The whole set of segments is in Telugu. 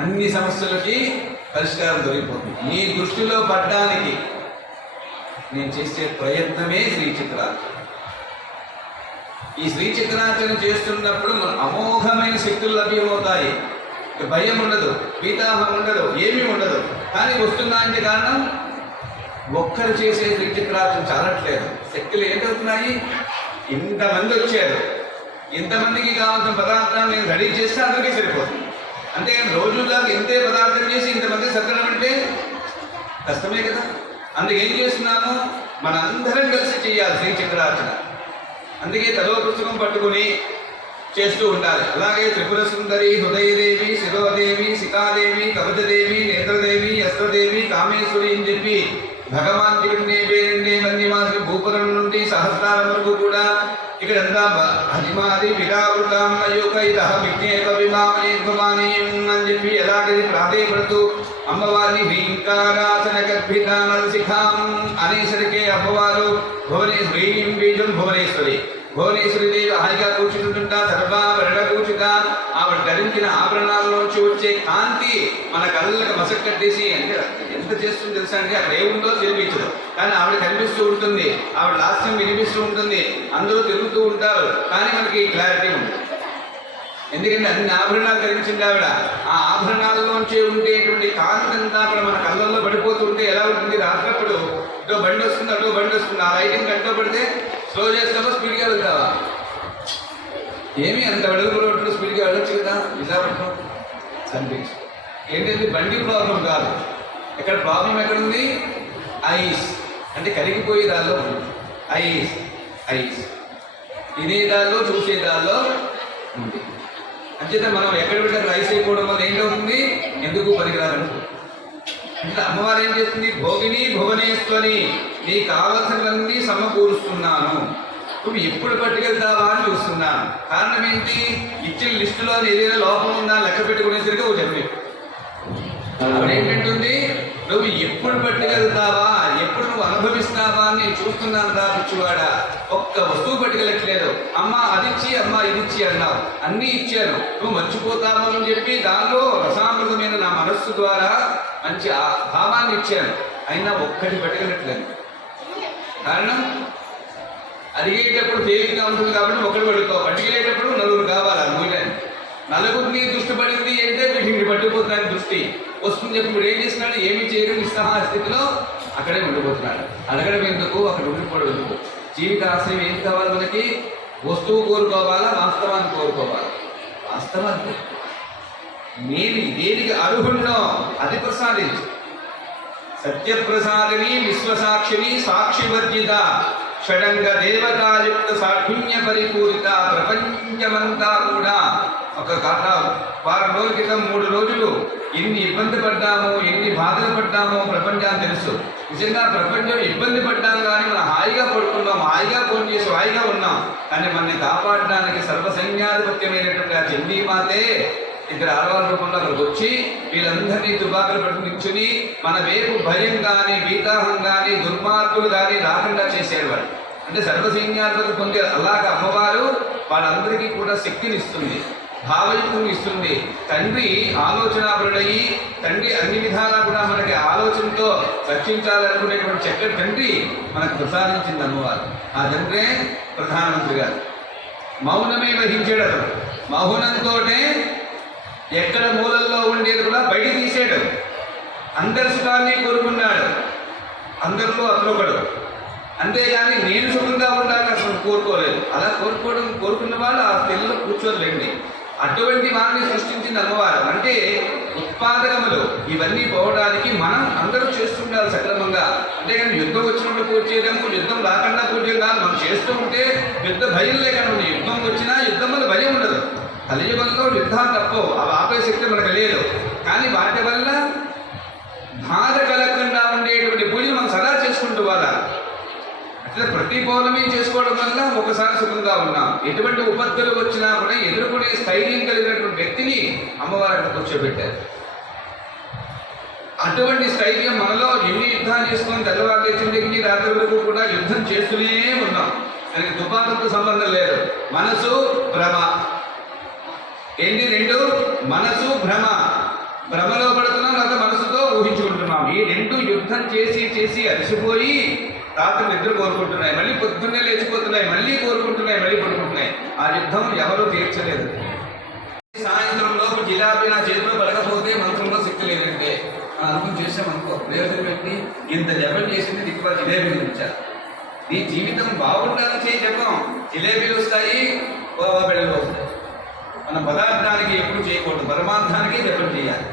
అన్ని సమస్యలకి పరిష్కారం దొరికిపోతుంది. నీ దృష్టిలో పడ్డానికి నేను చేసే ప్రయత్నమే శ్రీ చిత్రార్చన. ఈ శ్రీ చిత్రార్చన చేస్తున్నప్పుడు మన అమోఘమైన శక్తులు లభ్యమవుతాయి. భయం ఉండదు పీతాహం ఉండదు ఏమీ ఉండదు. కానీ వస్తుందా అంటే కారణం ఒక్కరు చేసే శ్రీ చిత్రార్చన చాలట్లేదు. శక్తులు ఏంటవుతున్నాయి ఇంతమంది వచ్చారు. ఇంతమందికి కావాల్సిన పదార్థాలు నేను రెడీ చేస్తే అందరికీ సరిపోతుంది. అంతే రోజుగా ఇంతే పదార్థం చేసి ఇంతమంది సర్దడం అంటే కష్టమే కదా. అందుకే ఏం చేస్తున్నాము? మనందరం కలిసి చేయాలి శ్రీ చక్రార్చన అందుకే తలో పుస్తకం పట్టుకుని చేస్తూ ఉండాలి. అలాగే త్రిపుర సుందరి హృదయదేవి శిరోదేవి సీతాదేవి కవచదేవి నేత్రదేవి అస్త్రదేవి కామేశ్వరి అని చెప్పి భగవాన్ దిగుండే వేరే వన్యమాసి భూపురం నుండి సహస్రాల వరకు కూడా ఇక్కడ ఇక్కడంతా హరిమాది విరావృతం అయోగైత విజ్ఞేక విమామ భవానీయం అని చెప్పి ఎలాంటిది ప్రాధేయపడుతూ అమ్మవారిని హ్రీంకారాసన గర్భిత నరసిఖాం అనేసరికే అమ్మవారు భువనే హ్రీం బీజం భువనేశ్వరి భువనేశ్వరి దేవి హాయిగా కూర్చుంటుంటా సర్వాభరణ కూర్చుట ఆవిడ ధరించిన ఆభరణాల్లోంచి వచ్చే కాంతి మన కళ్ళకి మసక్ కట్టేసి అంటే ఎంత చేస్తుంది తెలుసా అండి అక్కడ ఏముందో తెలిపించదు. కానీ ఆవిడ కనిపిస్తూ ఉంటుంది. ఆవిడ లాస్యం వినిపిస్తూ ఉంటుంది. అందరూ తిరుగుతూ ఉంటారు. కానీ మనకి క్లారిటీ ఎందుకంటే అన్ని ఆభరణాలు ధరించింది ఆవిడ. ఆ ఆభరణాలలోంచి ఉండేటువంటి కాంతంతా కూడా మన కళ్ళల్లో పడిపోతుంటే ఎలా ఉంటుంది? రాత్రప్పుడు ఇటో బండి వస్తుంది అటో బండి వస్తుంది. ఆ లైటింగ్ కంటో పడితే స్లో చేస్తావా స్పీడ్గా వెళ్తావా? ఏమి అంత వెడల్పు ఉంటుంది స్పీడ్గా వెళ్ళొచ్చు కదా? విశాఖపట్నం ఏంటంటే బండి ప్రాబ్లం కాదు. ఇక్కడ ప్రాబ్లం ఎక్కడుంది? ఐస్. అంటే కరిగిపోయే దానిలో ఉంది. Ice ice. తినేదాల్లో చూసేదాల్లో ఉంది. అంచేత మనం ఎక్కడ పెట్టిన రైస్ అయిపోవడం వల్ల ఏంటవుతుంది ఎందుకు పనికిరాదు ఇంకా అమ్మవారు ఏం చేస్తుంది? భోగిని భువనేశ్వరి నీ కావలసినవన్నీ సమకూరుస్తున్నాను. నువ్వు ఎప్పుడు పట్టుకెళ్తావా అని చూస్తున్నాను కారణం ఏంటి? ఇచ్చిన లిస్టులో ఏదైనా లోపం ఉందా? లెక్క పెట్టుకునేసరికి ఒక చెప్పి ఏంటంటుంది నువ్వు ఎప్పుడు పట్టుకెళ్తావా? ఎప్పుడు నువ్వు అనుభవిస్తావా అని నేను చూస్తున్నాను రా పిచ్చివాడా. ఒక్క వస్తువు పట్టుకెళ్ళట్లేదు. అమ్మ అదిచ్చి అమ్మ ఇదిచ్చి అన్నావు. అన్నీ ఇచ్చాను. నువ్వు మర్చిపోతావు అని చెప్పి దానిలో రసామృతమైన నా మనస్సు ద్వారా మంచి ఆ భావాన్ని ఇచ్చాను. అయినా ఒక్కటి పట్టుకెళ్ళట్లేదు. కారణం? అడిగేటప్పుడు తేలిగ్గా ఉంటుంది కాబట్టి ఒకటి పడుకో పట్టుకెళ్ళేటప్పుడు నలుగురు కావాలి మూయడానికి నలుగురిని దృష్టి పడింది అంటే వీటిని పట్టుకుపోతున్నాడు దృష్టి. వస్తుంది చెప్పి మీరు ఏం చేస్తున్నాడు? ఏమి చేయడం నిస్సహా స్థితిలో అక్కడే ఉండిపోతున్నాడు. అడగడం ఎందుకు? అక్కడ ఉండిపోవడం ఎందుకు? జీవిత ఆశ్రయం ఏం కావాలి మనకి? వస్తువు కోరుకోవాలా? వాస్తవాన్ని కోరుకోవాలి? వాస్తవాన్ని నేను దేనికి అర్హుణ్ణో అది ప్రసాదించు. సత్యప్రసాదిని విశ్వసాక్షిని సాక్షివర్జిత షడంగ దేవతాయుక్త సాక్షుణ్య పరిపూరిత ప్రపంచమంతా కూడా ఒక గత వారం రోజుల క్రితం మూడు రోజులు ఎన్ని ఇబ్బంది పడ్డామో ఎన్ని బాధలు పడ్డామో ప్రపంచాన్ని తెలుసు. నిజంగా ప్రపంచం ఇబ్బంది పడ్డాం కానీ మనం హాయిగా పడుకున్నాం హాయిగా ఫోన్ చేసి హాయిగా ఉన్నాం. కానీ మనల్ని కాపాడడానికి సర్వసైన్యాధిపత్యమైనటువంటి ఆ చెన్నీ మాతే ఇద్దరు ఆడవాళ్ళ రూపంలో అక్కడికి వచ్చి వీళ్ళందరినీ దుబాకులు పట్టుకుని మన వైపు భయం కానీ వీతాహం కానీ దుర్మార్గులు కానీ రాకుండా చేసేవాడు వాడు అంటే సర్వసైన్యాధిపతి పొందే అలాగ అమ్మవారు వాళ్ళందరికీ కూడా శక్తిని ఇస్తుంది ఇస్తుంది. తండ్రి ఆలోచనాపరుడయి తండ్రి అన్ని విధాలా కూడా మనకి ఆలోచనతో రక్షించాలనుకునేటువంటి చక్కటి తండ్రి మనకు ప్రసాదించింది అమ్మవారు. ఆ తండ్రే ప్రధానమంత్రి గారు. మౌనమే వహించాడు అతను. మౌనంతో ఎక్కడ మూలల్లో ఉండేది కూడా బయట తీసాడు. అందరి సుఖాన్ని కోరుకున్నాడు. అందరిలో అతను ఒకడు. అంతేగాని నేను సుఖంగా ఉండాలని అసలు కోరుకోలేదు. అలా కోరుకోవడం కోరుకున్న వాళ్ళు ఆ తెల్లలో కూర్చోలేండి. అటువంటి వారిని సృష్టించింది అమ్మవారు. అంటే ఉత్పాదకములు ఇవన్నీ పోవడానికి మనం అందరూ చేస్తుండాలి సక్రమంగా. అంతేగాని యుద్ధం వచ్చినప్పుడు పూర్తి చేయడము యుద్ధం రాకుండా పూర్తి చేయడం మనం చేస్తూ ఉంటే యుద్ధ భయం లేకుండా యుద్ధం వచ్చినా యుద్ధం వల్ల భయం ఉండదు. కలియుగంలో యుద్ధాలు తప్పవు. అవి ఆపే శక్తి మనకు లేదు. కానీ వాటి వల్ల అట్లా చేసుకోవడం వల్ల ఒకసారి సుఖంగా ఉన్నాం. ఎటువంటి ఉపత్తులు వచ్చినా కూడా ఎదుర్కొనే స్థైర్యం కలిగినటువంటి వ్యక్తిని అమ్మవారు అక్కడ కూర్చోబెట్టారు. అటువంటి స్థైర్యం మనలో ఎన్ని యుద్ధాలు చేసుకొని తెల్లవారు లేచింటికి రాత్రి వరకు కూడా యుద్ధం చేస్తూనే ఉన్నాం. దానికి తుపాకులతో సంబంధం లేదు. మనసు భ్రమ. ఏంటి రెండు? మనసు భ్రమ. భ్రమలో పడుతున్నాం అత మనసులో ఊహించుకుంటున్నాం. ఈ రెండు యుద్ధం చేసి చేసి అలసిపోయి రాత్రి నిద్ర కోరుకుంటున్నాయి మళ్ళీ పొద్దున్నే లేచిపోతున్నాయి మళ్ళీ కోరుకుంటున్నాయి మళ్ళీ పడుకుంటున్నాయి. ఆ యుద్ధం ఎవరూ తీర్చలేదు. సాయంత్రం లోపు జిలాబీ నా చేతిలో పడకపోతే మంత్రంలో శక్తి లేదంటే మనం అనుకుని చేసామనుకో వేరే పెట్టి ఇంత జపం చేసింది దిక్కువ జిలేబీ ఉంచారు నీ జీవితం బాగుండాలని చేయి జపం జిలేబీలు వస్తాయి బిళ్ళలు వస్తాయి. మన పదార్థానికి ఎప్పుడు చేయకూడదు పరమార్థానికి జపం చేయాలి.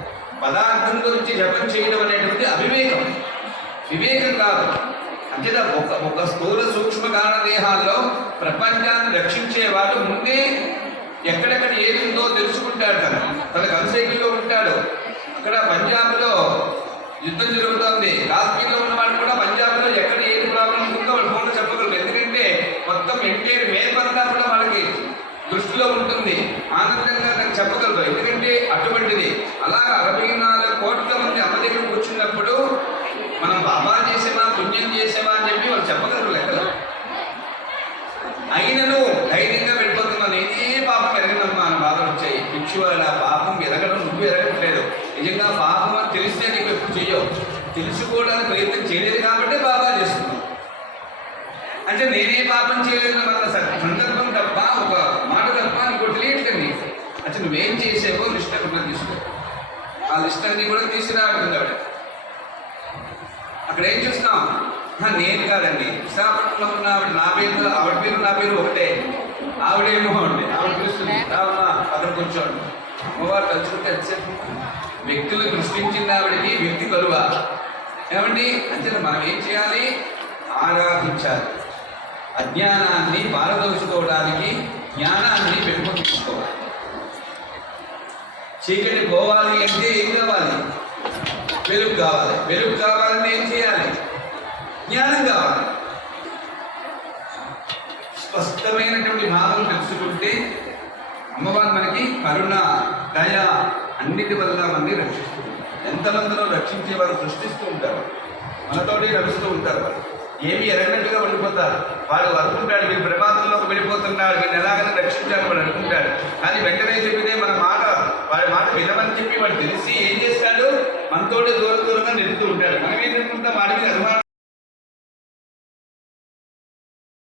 పదార్థం గురించి జపం చేయడం అనేటువంటి అవివేకం. వివేకం కాదు. అంటే ఒక ఒక స్థూల సూక్ష్మ కారణ దేహాల్లో ప్రపంచాన్ని రక్షించేవాడు ముందే ఎక్కడెక్కడ ఏది ఉందో తెలుసుకుంటాడు తను. తన కన్సైకిల్లో ఉంటాడు. అక్కడ పంజాబ్లో యుద్ధం జరుగుతుంది. కాశ్మీర్లో ఉన్నవాడు కూడా పంజాబ్లో ఎక్కడ ఏది ప్రాబ్లం ఉందో వాళ్ళు ఫోన్లో చెప్పగలరు ఎందుకంటే మొత్తం ఎంటైర్ మేప్ పరంగా కూడా వాళ్ళకి దృష్టిలో ఉంటుంది. ఆనందంగా నాకు చెప్పగలరు ఎందుకంటే అటువంటిది అలాగా అరవై నాలుగు కోట్ల మంది అమ్మ దగ్గర కూర్చున్నప్పుడు మనం బాబా చేసేవా పుణ్యం చేసేవా అని చెప్పి వాళ్ళు చెప్పగలరు లెక్కలు అయినను ధైర్యంగా వెళ్ళిపోతున్నా నేనే పాపం ఎరగనమ్మా అని బాధలు వచ్చాయి పిచ్చివాడ పాపం ఎరగడం నువ్వు ఎరగట్లేదు. నిజంగా పాపం అని తెలిస్తే నీకు ఎప్పుడు చెయ్యవు. తెలుసుకోవడానికి ప్రయత్నం చేయలేదు కాబట్టి బాబా చేస్తున్నావు. అంటే నేనే పాపం చేయలేదు మన సందర్భం తప్ప ఒక మాట తప్ప నీకు తెలియట్లేదు నీకు. అంటే నువ్వేం చేసావో లిస్ట్ అక్కడ తీసుకో. ఆ లిస్ట్ అన్ని కూడా తీసుకురావడం ఆవిడ. అక్కడ ఏం చూస్తాం నేను కాదండి. విశాఖపట్నంలో ఉన్న ఆవిడ నా పేరు ఆవిడ పేరు నా పేరు ఒకటే. ఆవిడేమో అండి ఆవిడ పిలుస్తుంది రావమ్మా అక్కడ కూర్చోండి. అమ్మవారు తలుచుకుంటే ఎంతసేపు? వ్యక్తులు సృష్టించిన ఆవిడకి వ్యక్తి కలువ. ఏమండి? అంతే మనం ఏం చేయాలి? ఆరాధించాలి. అజ్ఞానాన్ని పారదోచుకోవడానికి జ్ఞానాన్ని పెంపొందించుకోవాలి. చీకటి పోవాలి అంటే ఏం కావాలి? వెలుగు కావాలి. వెలుగు కావాలంటే ఏం చేయాలి? జ్ఞానం కావాలి. స్పష్టమైనటువంటి భావం తెలుసుకుంటే అమ్మవారు మనకి కరుణ దయ అన్నిటి వల్ల మనల్ని రక్షిస్తుంది. ఎంతమందిలో రక్షించే వారు సృష్టిస్తూ ఉంటారు. మనతోటి నడుస్తూ ఉంటారు. ఏమి ఎరగనట్టుగా ఉండిపోతారు. వాడు అనుకుంటాడు వీళ్ళు